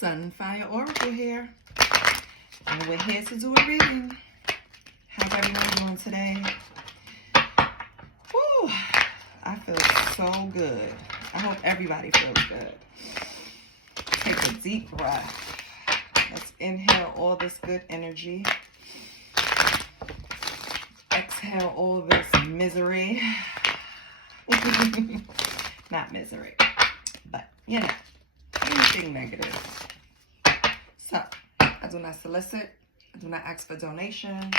Sunfire Oracle here, and we're here to do a reading. How's everyone doing today? Whew, I feel so good. I hope everybody feels good. Take a deep breath. Let's inhale all this good energy. Exhale all this misery. Not misery, but you know, anything negative. So, I do not solicit. I do not ask for donations.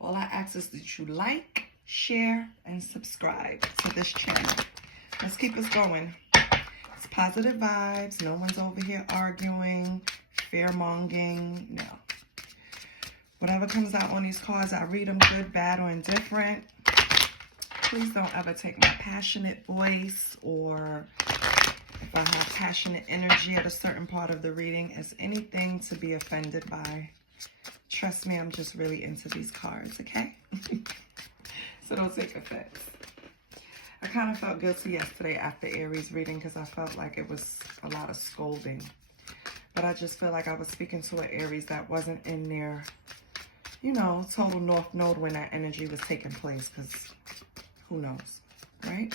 All I ask is that you like, share, and subscribe to this channel. Let's keep us going. It's positive vibes. No one's over here arguing, fear-mongering. No. Whatever comes out on these cards, I read them good, bad, or indifferent. Please don't ever take my passionate voice or if I have passionate energy at a certain part of the reading as anything to be offended by. Trust me, I'm just really into these cards, okay? So don't take offense. I kind of felt guilty yesterday after Aries reading because I felt like it was a lot of scolding. But I just feel like I was speaking to an Aries that wasn't in their, you know, total North Node when that energy was taking place, because who knows, right?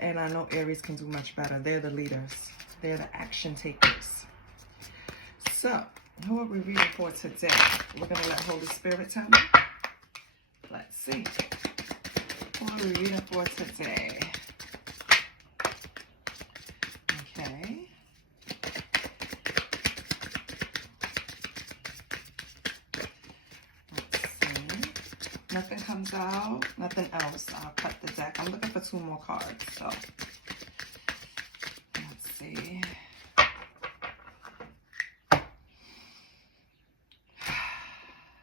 And I know Aries can do much better. They're the leaders. They're the action takers. So, who are we reading for today? We're going to let Holy Spirit tell me. Let's see. Who are we reading for today? Okay. Nothing comes out, nothing else. I'll cut the deck. I'm looking for 2 more cards, so let's see.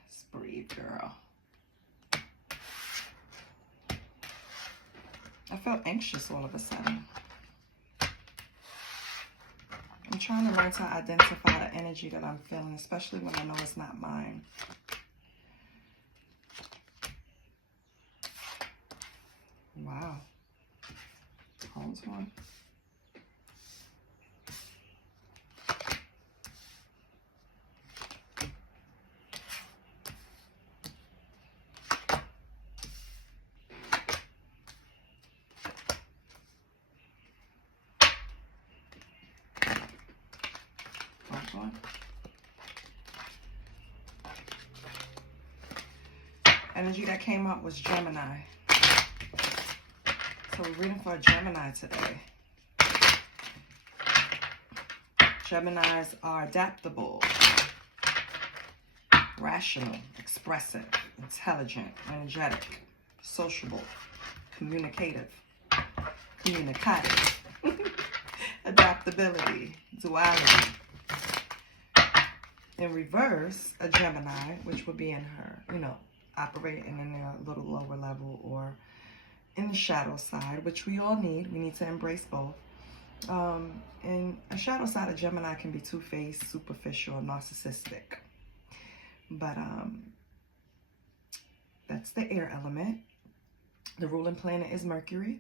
Just breathe, girl. I felt anxious all of a sudden. I'm trying to learn to identify the energy that I'm feeling, especially when I know it's not mine. Wow. Hold on. Hold on. Energy that came up was Gemini. So we're reading for a Gemini today. Geminis are adaptable, rational, expressive, intelligent, energetic, sociable, communicative, adaptability, duality. In reverse, a Gemini, which would be in her, you know, operating in a little lower level or in the shadow side, which we all need. We need to embrace both. And a shadow side of Gemini can be two-faced, superficial, narcissistic. But that's the air element. The ruling planet is Mercury.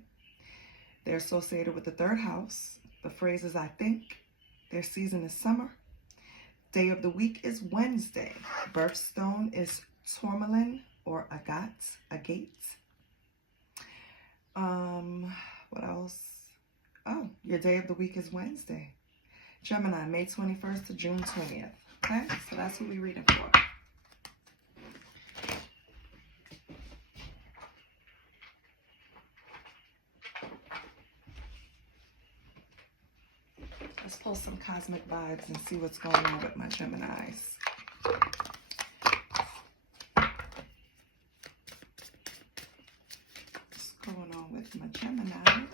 They're associated with the 3rd house. The phrase is I think. Their season is summer. Day of the week is Wednesday. Birthstone is tourmaline or agate. What else? Oh, your day of the week is Wednesday. Gemini, May 21st to June 20th. Okay, so that's who we're reading for. Let's pull some cosmic vibes and see what's going on with my Geminis. Going on with my Geminis.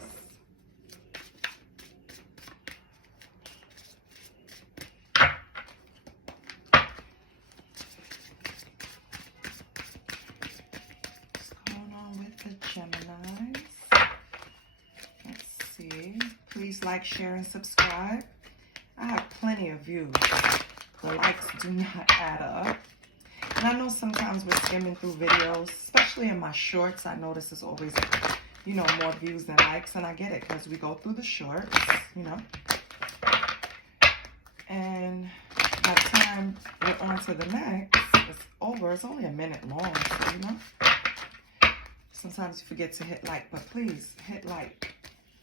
What's going on with the Geminis? Let's see. Please like, share, and subscribe. I have plenty of views. The likes do not add up. And I know sometimes we're skimming through videos, especially in my shorts. I notice there's always, you know, more views than likes. And I get it because we go through the shorts, you know. And to the next. It's over. It's only a minute long, so you know. Sometimes you forget to hit like, but please hit like,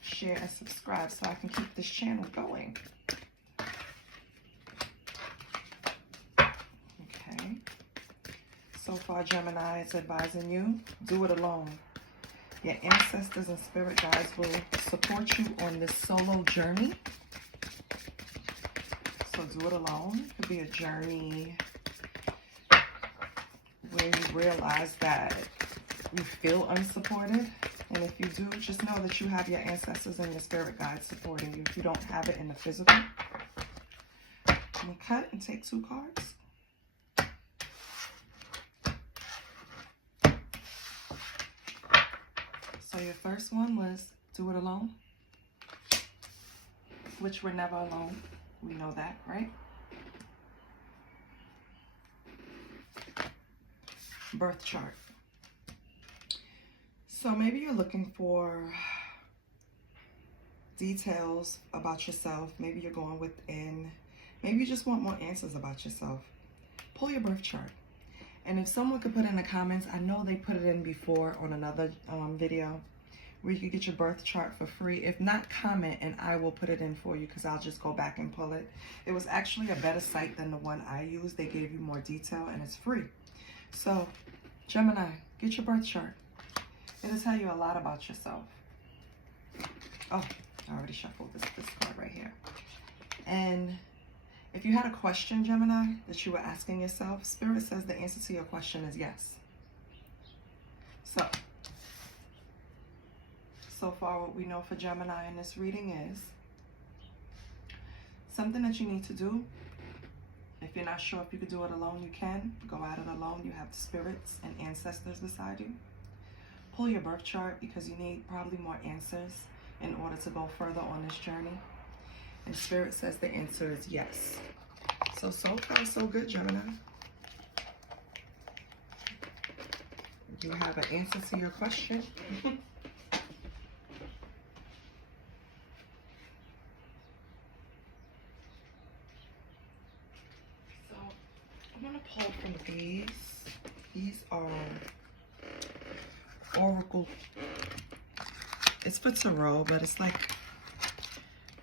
share, and subscribe so I can keep this channel going. Okay. So far, Gemini, it's advising you, do it alone. Your ancestors and spirit guides will support you on this solo journey. So do it alone. It could be a journey where you realize that you feel unsupported. And if you do, just know that you have your ancestors and your spirit guides supporting you if you don't have it in the physical. I'm going to cut and take 2 cards. So your first one was do it alone, which we're never alone. We know that, right? Birth chart. So maybe you're looking for details about yourself. Maybe you're going within. Maybe you just want more answers about yourself. Pull your birth chart. And if someone could put in the comments, I know they put it in before on another video where you could get your birth chart for free. If not, comment and I will put it in for you because I'll just go back and pull it. It was actually a better site than the one I used. They gave you more detail and it's free. So, Gemini, get your birth chart. It'll tell you a lot about yourself. Oh, I already shuffled this card right here. And if you had a question, Gemini, that you were asking yourself, Spirit says the answer to your question is yes. So far what we know for Gemini in this reading is something that you need to do. If you're not sure if you could do it alone, you can. Go at it alone. You have spirits and ancestors beside you. Pull your birth chart because you need probably more answers in order to go further on this journey. And Spirit says the answer is yes. So far, so good, Gemini. You have an answer to your question. So I'm going to pull from these. These are Oracle. It's for tarot, but it's like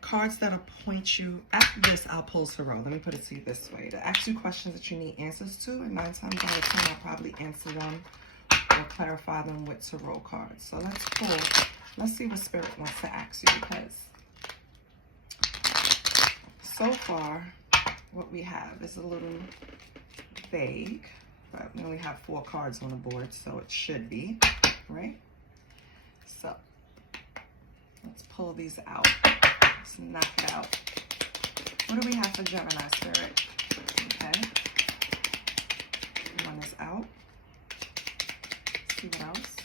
cards that'll point you. After this, I'll pull tarot. Let me put it to you this way. To ask you questions that you need answers to, and 9 times out of 10, I'll probably answer them or clarify them with tarot cards. So let's pull. Let's see what Spirit wants to ask you, because so far, what we have is a little vague, but we only have 4 cards on the board, so it should be, right? So let's pull these out. Let's knock it out. What do we have for Gemini, Spirit? Okay. One is out. Let's see what else.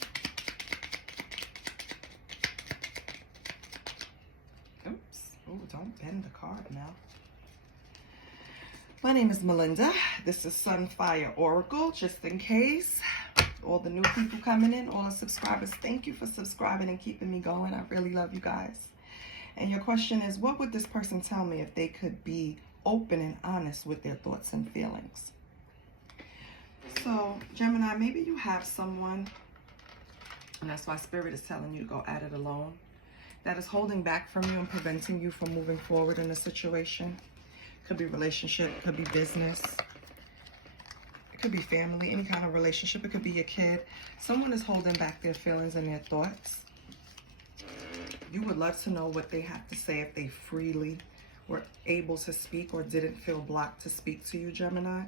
Oops. Oh, don't bend the card now. My name is Melinda. This is Sunfire Oracle, just in case. All the new people coming in, all the subscribers, thank you for subscribing and keeping me going. I really love you guys. And your question is, what would this person tell me if they could be open and honest with their thoughts and feelings? So, Gemini, maybe you have someone, and that's why Spirit is telling you to go at it alone, that is holding back from you and preventing you from moving forward in a situation. Could be relationship, could be business, it could be family, any kind of relationship. It could be your kid. Someone is holding back their feelings and their thoughts. You would love to know what they have to say if they freely were able to speak or didn't feel blocked to speak to you, Gemini.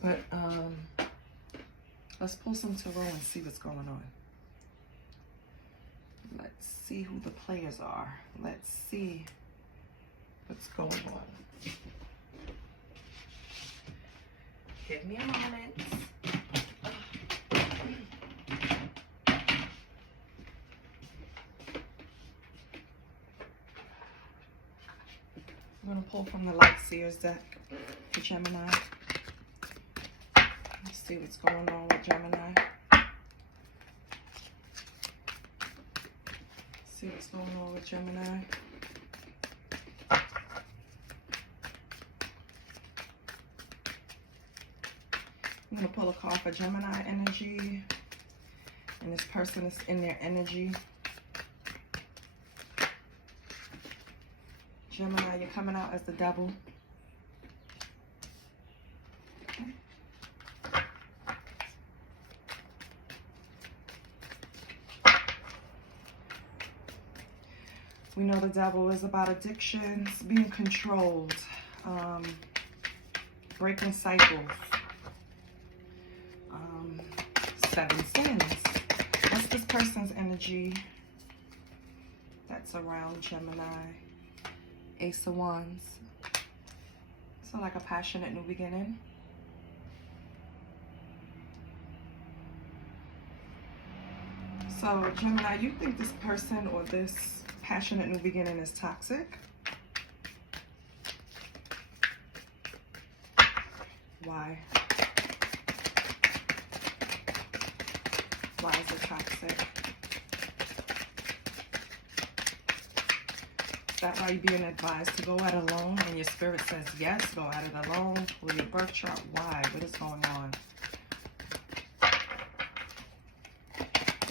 But let's pull some tarot and see what's going on. Let's see who the players are. Let's see what's going on. Give me a moment. I'm going to pull from the Light Seers deck for Gemini. Let's see what's going on with Gemini. See what's going on with Gemini. going to pull a card for Gemini energy. And this person is in their energy. Gemini, you're coming out as the devil. We know the devil is about addictions, being controlled, breaking cycles, 7 sins. What's this person's energy that's around Gemini? Ace of Wands. So like a passionate new beginning. So Gemini, you think this person or this passionate new beginning is toxic? Why? Why is it toxic? Is that why you're being advised to go at it alone and your spirit says yes, go at it alone? With your birth chart, why? What is going on?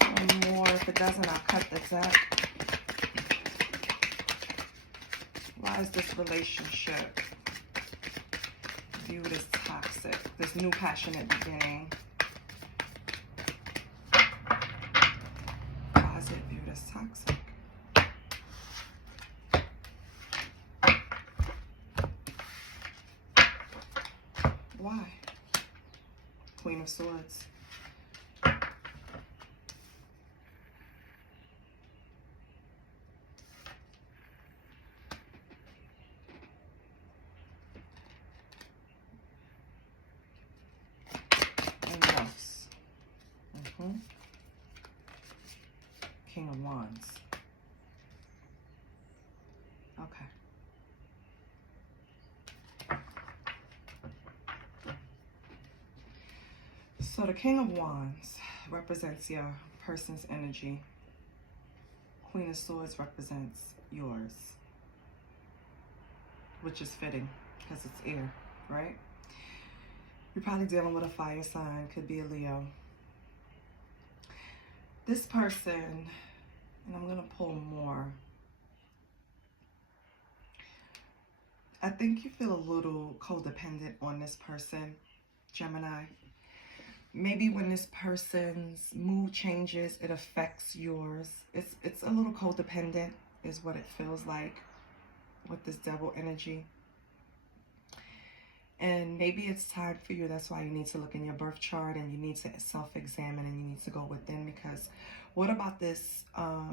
One more. If it doesn't, I'll cut the deck. Why is this relationship viewed as toxic? This new passionate beginning. Why is it viewed as toxic? Why? Queen of Swords. King of Wands. Okay. So the King of Wands represents your person's energy. Queen of Swords represents yours, which is fitting because it's air, right? You're probably dealing with a fire sign, could be a Leo. This person, and I'm going to pull more. I think you feel a little codependent on this person, Gemini. Maybe when this person's mood changes, it affects yours. It's a little codependent is what it feels like with this devil energy. And maybe it's time for you. That's why you need to look in your birth chart and you need to self-examine and you need to go within, because what about this? I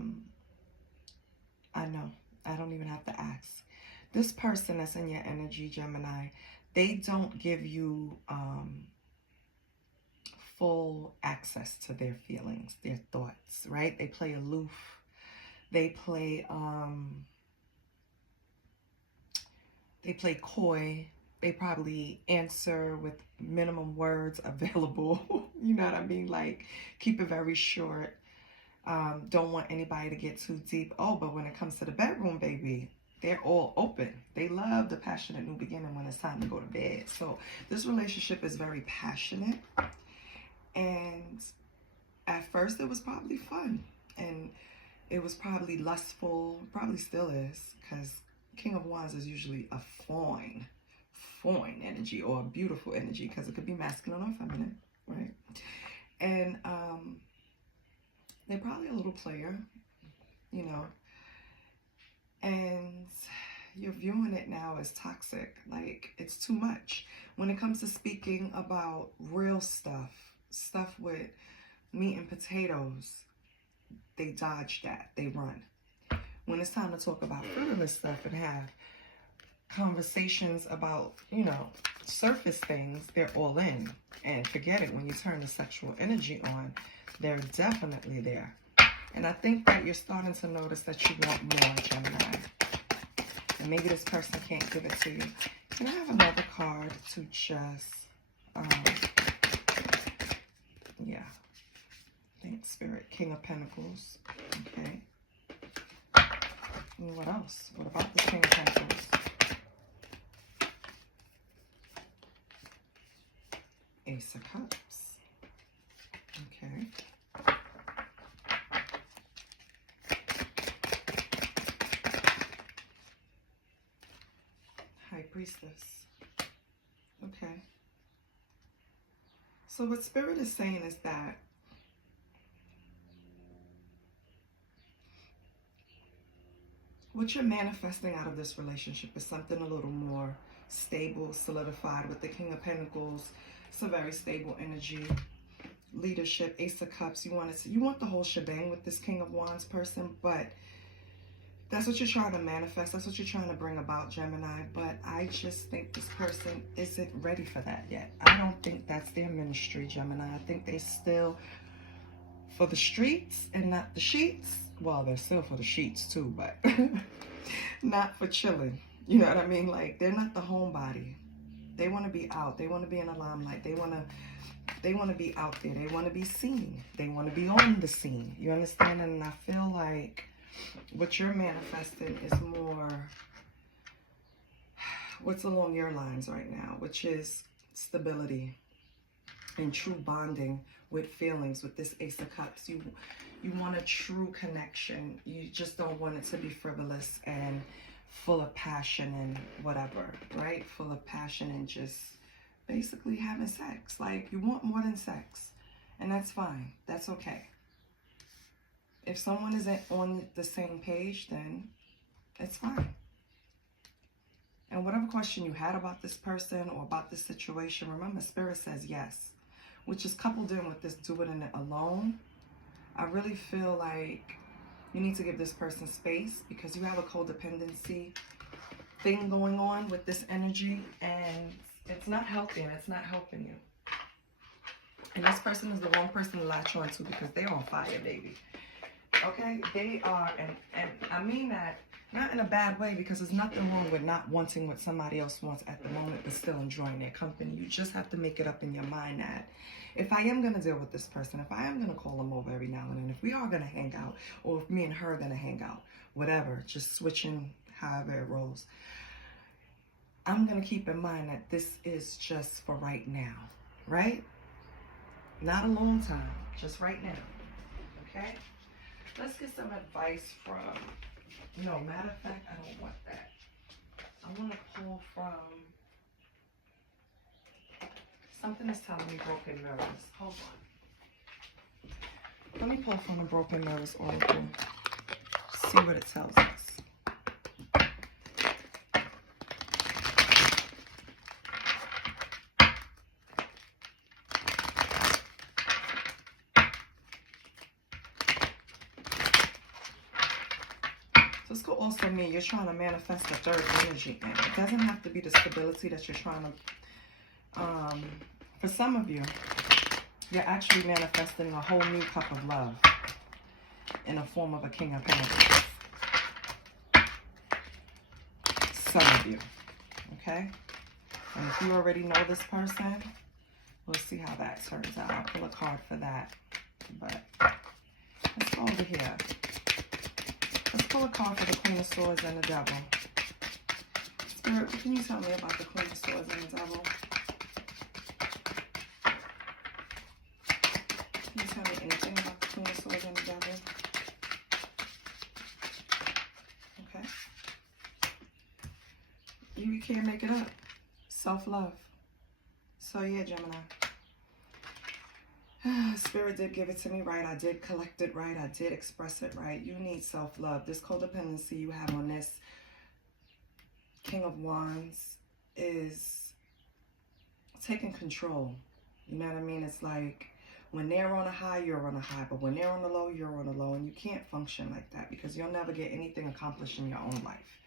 know, I don't even have to ask. This person that's in your energy, Gemini, they don't give you full access to their feelings, their thoughts, right? They play aloof. They play coy. They probably answer with minimum words available. You know what I mean? Like, keep it very short. Don't want anybody to get too deep. Oh, but when it comes to the bedroom, baby, they're all open. They love the passionate new beginning when it's time to go to bed. So this relationship is very passionate. And at first it was probably fun. And it was probably lustful. Probably still is. Because King of Wands is usually a fine energy or a beautiful energy, because it could be masculine or feminine, right? And they're probably a little player, you know, and you're viewing it now as toxic. Like, it's too much. When it comes to speaking about real stuff with meat and potatoes, they dodge that, they run. When it's time to talk about frivolous stuff and have conversations about, you know, surface things, they're all in. And forget it, when you turn the sexual energy on, they're definitely there. And I think that you're starting to notice that you want more, Gemini. And maybe this person can't give it to you. Can I have another card to just, yeah. Thanks, Spirit. King of Pentacles. Okay. And what else? What about the King of Pentacles? Ace. Ace of Cups. Okay. High Priestess. Okay. So what Spirit is saying is that what you're manifesting out of this relationship is something a little more stable, solidified. With the King of Pentacles, it's a very stable energy. Leadership, Ace of Cups. You want the whole shebang with this King of Wands person, but that's what you're trying to manifest. That's what you're trying to bring about, Gemini. But I just think this person isn't ready for that yet. I don't think that's their ministry, Gemini. I think they still for the streets and not the sheets. Well, they're still for the sheets too, but not for chilling. You know what I mean? Like, they're not the homebody. They want to be out. They want to be in the limelight. They want to be out there. They want to be seen. They want to be on the scene. You understand? And I feel like what you're manifesting is more what's along your lines right now, which is stability and true bonding with feelings. With this Ace of Cups, you want a true connection. You just don't want it to be frivolous and full of passion and whatever, right? Full of passion and just basically having sex. Like, you want more than sex, and that's fine. That's okay. If someone isn't on the same page, then it's fine. And whatever question you had about this person or about this situation, remember, Spirit says yes, which is coupled in with this doing it alone. I really feel like you need to give this person space because you have a codependency thing going on with this energy, and it's not healthy and it's not helping you. And this person is the wrong person to latch on to because they're on fire, baby. Okay? They are, and I mean that not in a bad way, because there's nothing wrong with not wanting what somebody else wants at the moment but still enjoying their company. You just have to make it up in your mind that if I am going to deal with this person, if I am going to call them over every now and then, if we are going to hang out, or if me and her are going to hang out, whatever, just switching however it rolls, I'm going to keep in mind that this is just for right now, right? Not a long time, just right now, okay? Let's get some advice from, no, matter of fact, I don't want that. I want to pull from, something is telling me broken mirrors. Hold on. Let me pull from the broken mirrors oracle. See what it tells us. This could also mean you're trying to manifest a third energy in. It doesn't have to be the stability that you're trying to, for some of you, you're actually manifesting a whole new cup of love in the form of a King of Pentacles. Some of you, okay? And if you already know this person, we'll see how that turns out. I'll pull a card for that. But let's go over here. Let's pull a card for the Queen of Swords and the Devil. Spirit, what can you tell me about the Queen of Swords and the Devil? Can you tell me anything about the Queen of Swords and the Devil? Okay. You can't make it up. Self-love. So yeah, Gemini. Spirit did give it to me right. I did collect it right. I did express it right. You need self-love. This codependency you have on this King of Wands is taking control. You know what I mean? It's like when they're on a high, you're on a high. But when they're on the low, you're on the low. And you can't function like that because you'll never get anything accomplished in your own life.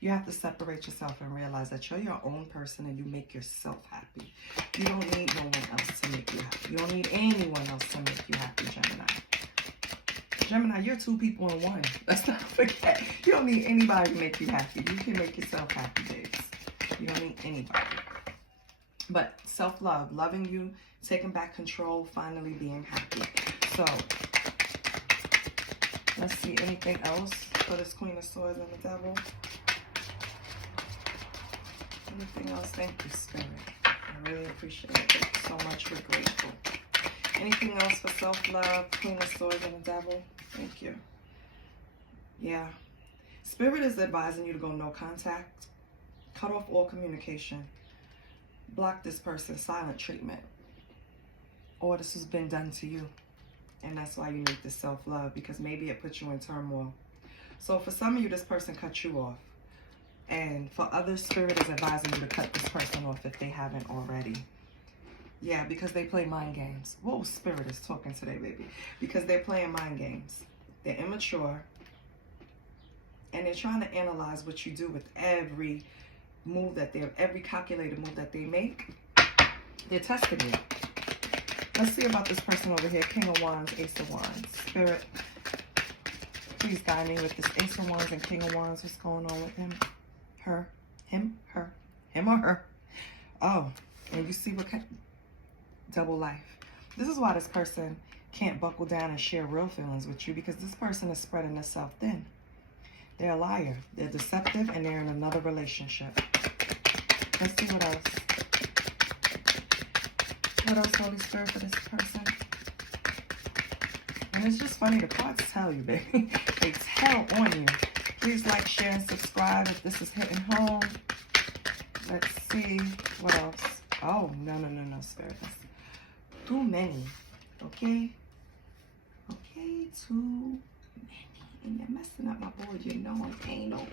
You have to separate yourself and realize that you're your own person and you make yourself happy. You don't need no one else to make you happy. You don't need anyone else to make you happy, Gemini. Gemini, you're two people in one. Let's not forget. You don't need anybody to make you happy. You can make yourself happy, babes. You don't need anybody. But self-love, loving you, taking back control, finally being happy. So, let's see anything else for this Queen of Swords and the Devil. Anything else? Thank you, Spirit. All I really appreciate it. Thank you so much. We're grateful. Anything else for self-love? Queen of Swords and the Devil. Thank you. Yeah. Spirit is advising you to go no contact. Cut off all communication. Block this person. Silent treatment. Or this has been done to you. And that's why you need this self-love, because maybe it puts you in turmoil. So for some of you, this person cut you off. And for others, Spirit is advising you to cut this person off if they haven't already. Yeah, because they play mind games. Whoa, Spirit is talking today, baby. Because they're playing mind games. They're immature. And they're trying to analyze what you do with every move that every calculated move that they make. They're testing you. Let's see about this person over here. King of Wands, Ace of Wands. Spirit, please guide me with this Ace of Wands and King of Wands. What's going on with him? Her. Him. Her. Him or her. Oh, and you see what kind? Double life. This is why this person can't buckle down and share real feelings with you, because this person is spreading themselves thin. They're a liar. They're deceptive, and they're in another relationship. Let's see what else. What else, Holy Spirit, for this person? And it's just funny, the cards tell you, baby. They tell on you. Please like, share, and subscribe if this is hitting home. Let's see what else. Oh, no, Spirit. That's too many. Okay? Okay, too many. And you're messing up my board. You know I'm anal.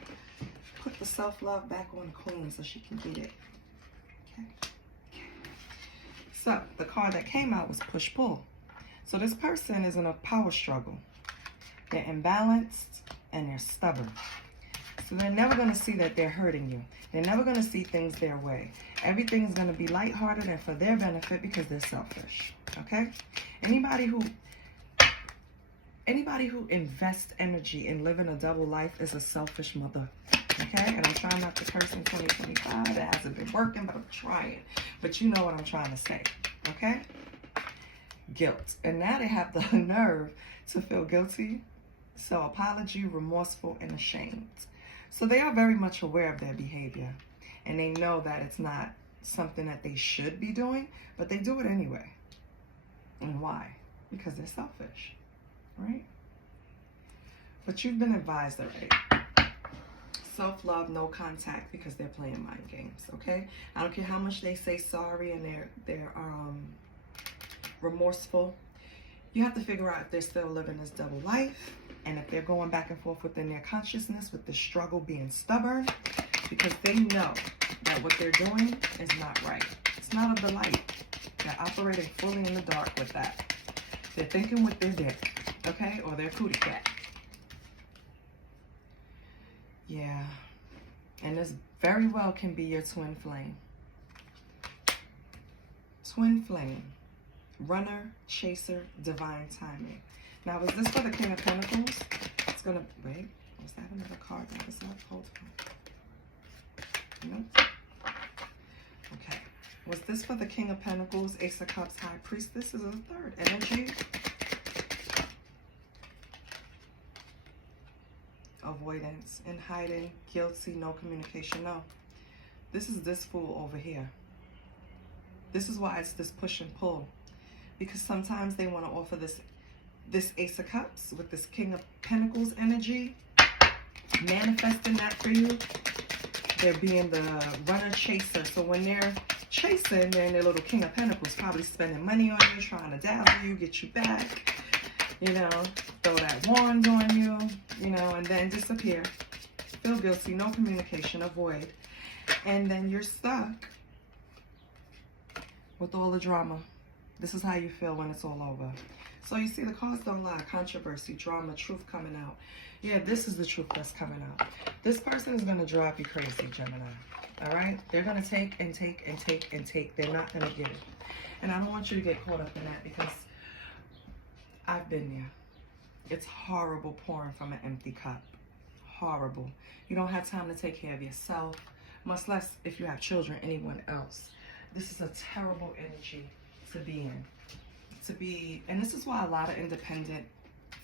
Put the self-love back on the Queen so she can get it. Okay? So, the card that came out was push-pull. So this person is in a power struggle. They're imbalanced and they're stubborn. So they're never going to see that they're hurting you. They're never going to see things their way. Everything is going to be lighthearted and for their benefit because they're selfish. Okay? Anybody who invests energy in living a double life is a selfish mother. Okay? And I'm trying not to curse in 2025. It hasn't been working, but I'm trying. But you know what I'm trying to say. Okay? Guilt. And now they have the nerve to feel guilty, self-apology, remorseful, and ashamed. So they are very much aware of their behavior. And they know that it's not something that they should be doing, but they do it anyway. And why? Because they're selfish. Right? But you've been advised already. Self-love, no contact, because they're playing mind games, okay? I don't care how much they say sorry and they're remorseful. You have to figure out if they're still living this double life, and if they're going back and forth within their consciousness with the struggle being stubborn, because they know that what they're doing is not right. It's not of the light. They're operating fully in the dark with that. They're thinking with their dick, okay? Or their cootie cat. Yeah. And this very well can be your twin flame. Twin flame. Runner, chaser, divine timing. Now, is this for the King of Pentacles? It's gonna, wait, was that another card that was up? Hold on. Nope. Okay. Was this for the King of Pentacles, Ace of Cups, High Priestess? This is a third energy. Avoidance and hiding, guilty, no communication. No. This is this fool over here. This is why it's this push and pull. Because sometimes they want to offer this Ace of Cups with this King of Pentacles energy, manifesting that for you. They're being the runner chaser. So when they're chasing, they're in their little King of Pentacles, probably spending money on you, trying to dazzle you, get you back, you know, throw that wand on you, you know, and then disappear. Feel guilty, no communication, avoid. And then you're stuck with all the drama. This is how you feel when it's all over. So you see, the cards don't lie. Controversy, drama, truth coming out. Yeah, this is the truth that's coming out. This person is going to drive you crazy, Gemini. All right? They're going to take and take and take and take. They're not going to give. And I don't want you to get caught up in that, because I've been there. It's horrible pouring from an empty cup. Horrible. You don't have time to take care of yourself, much less if you have children, anyone else. This is a terrible energy to be in. And this is why a lot of independent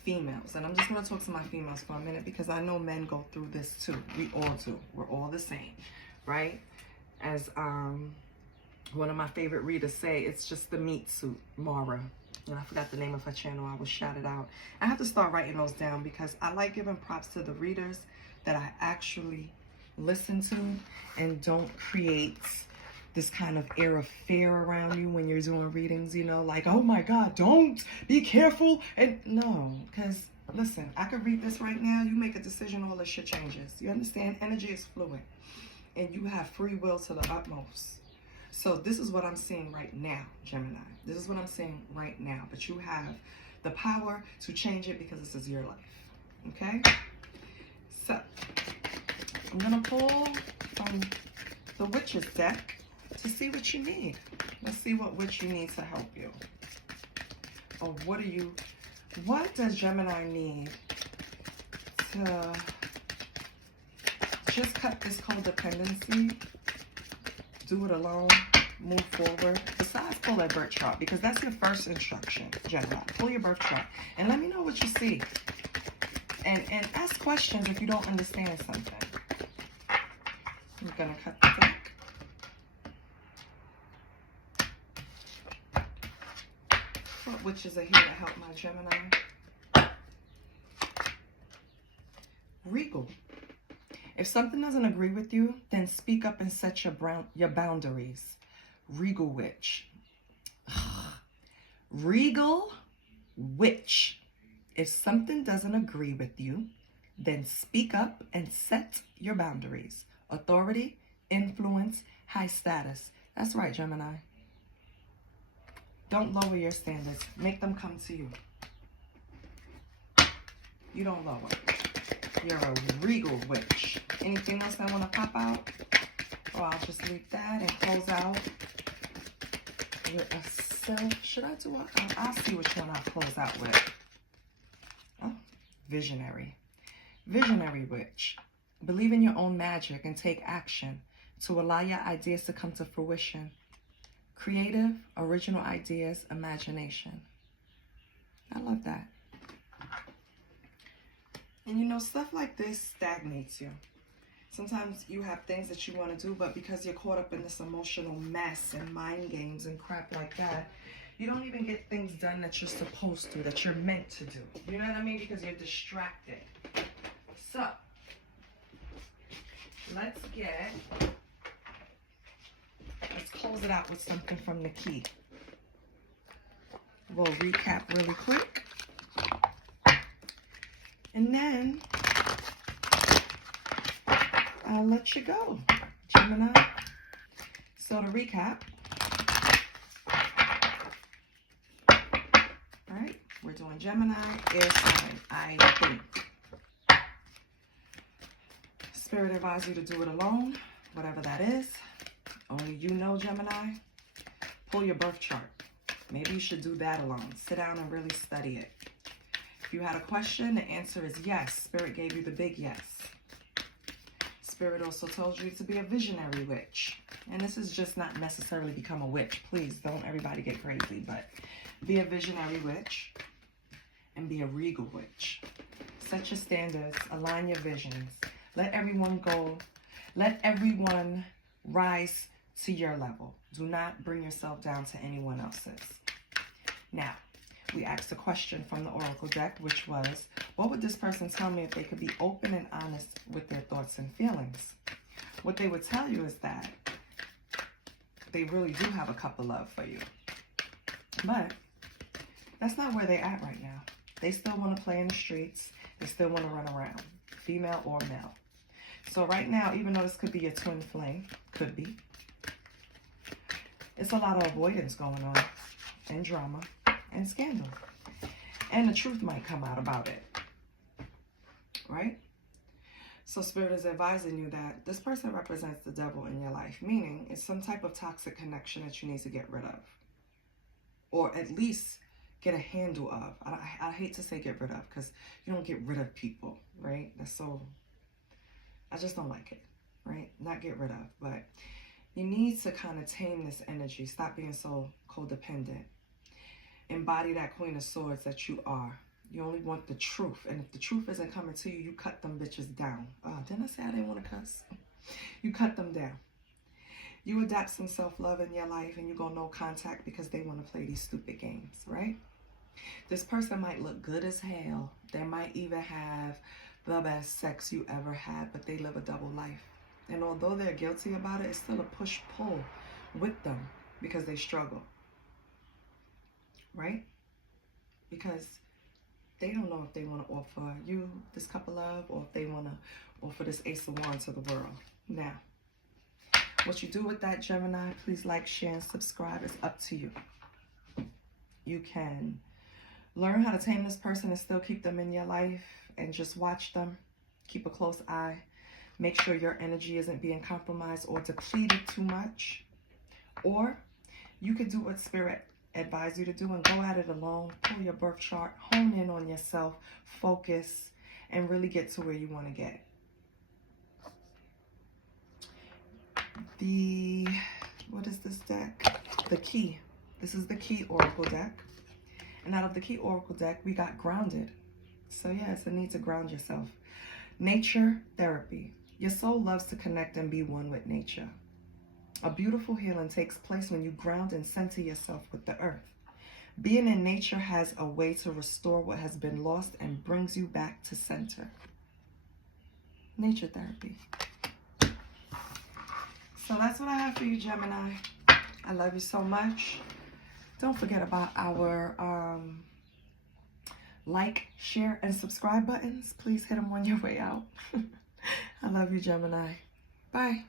females, and I'm just going to talk to my females for a minute, because I know men go through this too. We all do. We're all the same, right? As One of my favorite readers say it's just the meat suit, Mara. And I forgot the name of her channel. I will shout it out. I have to start writing those down because I like giving props to the readers that I actually listen to and don't create this kind of air of fear around you when you're doing readings, you know, like, oh my God, don't, be careful. And no, because listen, I could read this right now. You make a decision, all this shit changes. You understand? Energy is fluid and you have free will to the utmost. So this is what I'm seeing right now, Gemini. This is what I'm seeing right now. But you have the power to change it because this is your life. Okay? So I'm going to pull from the Witch's deck to see what you need. Let's see what witch you need to help you. Or what does Gemini need to just cut this codependency, do it alone, move forward, besides pull that birth chart, because that's your first instruction, Gemini. Pull your birth chart and let me know what you see. And ask questions if you don't understand something. I'm going to cut the deck. What witches are here to help my Gemini? Regal. If something doesn't agree with you, then speak up and set your boundaries. Regal witch. Regal witch. If something doesn't agree with you, then speak up and set your boundaries. Authority, influence, high status. That's right, Gemini. Don't lower your standards. Make them come to you. You don't lower. You're a regal witch. Anything else I want to pop out? Or I'll just leave that and close out with a self. Should I do a... I'll see which one I'll close out with. Oh, visionary. Visionary witch. Believe in your own magic and take action to allow your ideas to come to fruition. Creative, original ideas, imagination. I love that. And you know, stuff like this stagnates you. Sometimes you have things that you want to do, but because you're caught up in this emotional mess and mind games and crap like that, you don't even get things done that you're supposed to, that you're meant to do. You know what I mean? Because you're distracted. So, let's close it out with something from the key. We'll recap really quick. And then I'll let you go, Gemini. So to recap, all right, we're doing Gemini, air sign, I think. Spirit advises you to do it alone, whatever that is. Only you know, Gemini. Pull your birth chart. Maybe you should do that alone. Sit down and really study it. If you had a question, the answer is yes. Spirit gave you the big yes. Spirit also told you to be a visionary witch. And this is just not necessarily become a witch. Please don't everybody get crazy. But be a visionary witch and be a regal witch. Set your standards. Align your visions. Let everyone go. Let everyone rise to your level. Do not bring yourself down to anyone else's. Now, we asked a question from the Oracle deck, which was, what would this person tell me if they could be open and honest with their thoughts and feelings? What they would tell you is that they really do have a cup of love for you. But that's not where they're at right now. They still want to play in the streets. They still want to run around, female or male. So right now, even though this could be a twin flame, could be, it's a lot of avoidance going on, and drama, and scandal. And the truth might come out about it, right? So Spirit is advising you that this person represents the devil in your life, meaning it's some type of toxic connection that you need to get rid of. Or at least get a handle of. I hate to say get rid of, because you don't get rid of people, right? That's so... I just don't like it, right? Not get rid of, but you need to kind of tame this energy. Stop being so codependent. Embody that Queen of Swords that you are. You only want the truth. And if the truth isn't coming to you, you cut them bitches down. Oh, didn't I say I didn't want to cuss? You cut them down. You adapt some self-love in your life and you go no contact because they want to play these stupid games, right? This person might look good as hell. They might even have the best sex you ever had, but they live a double life. And although they're guilty about it, it's still a push-pull with them because they struggle, right? Because they don't know if they want to offer you this cup of love or if they want to offer this Ace of Wands to the world. Now, what you do with that, Gemini, please like, share, and subscribe. It's up to you. You can learn how to tame this person and still keep them in your life and just watch them. Keep a close eye. Make sure your energy isn't being compromised or depleted too much. Or you could do what Spirit advise you to do and go at it alone. Pull your birth chart, hone in on yourself, focus, and really get to where you want to get. What is this deck? The Key. This is the Key Oracle deck. And out of the Key Oracle deck, we got Grounded. So yeah, it's a need to ground yourself. Nature therapy. Your soul loves to connect and be one with nature. A beautiful healing takes place when you ground and center yourself with the earth. Being in nature has a way to restore what has been lost and brings you back to center. Nature therapy. So that's what I have for you, Gemini. I love you so much. Don't forget about our like, share, and subscribe buttons. Please hit them on your way out. I love you, Gemini. Bye.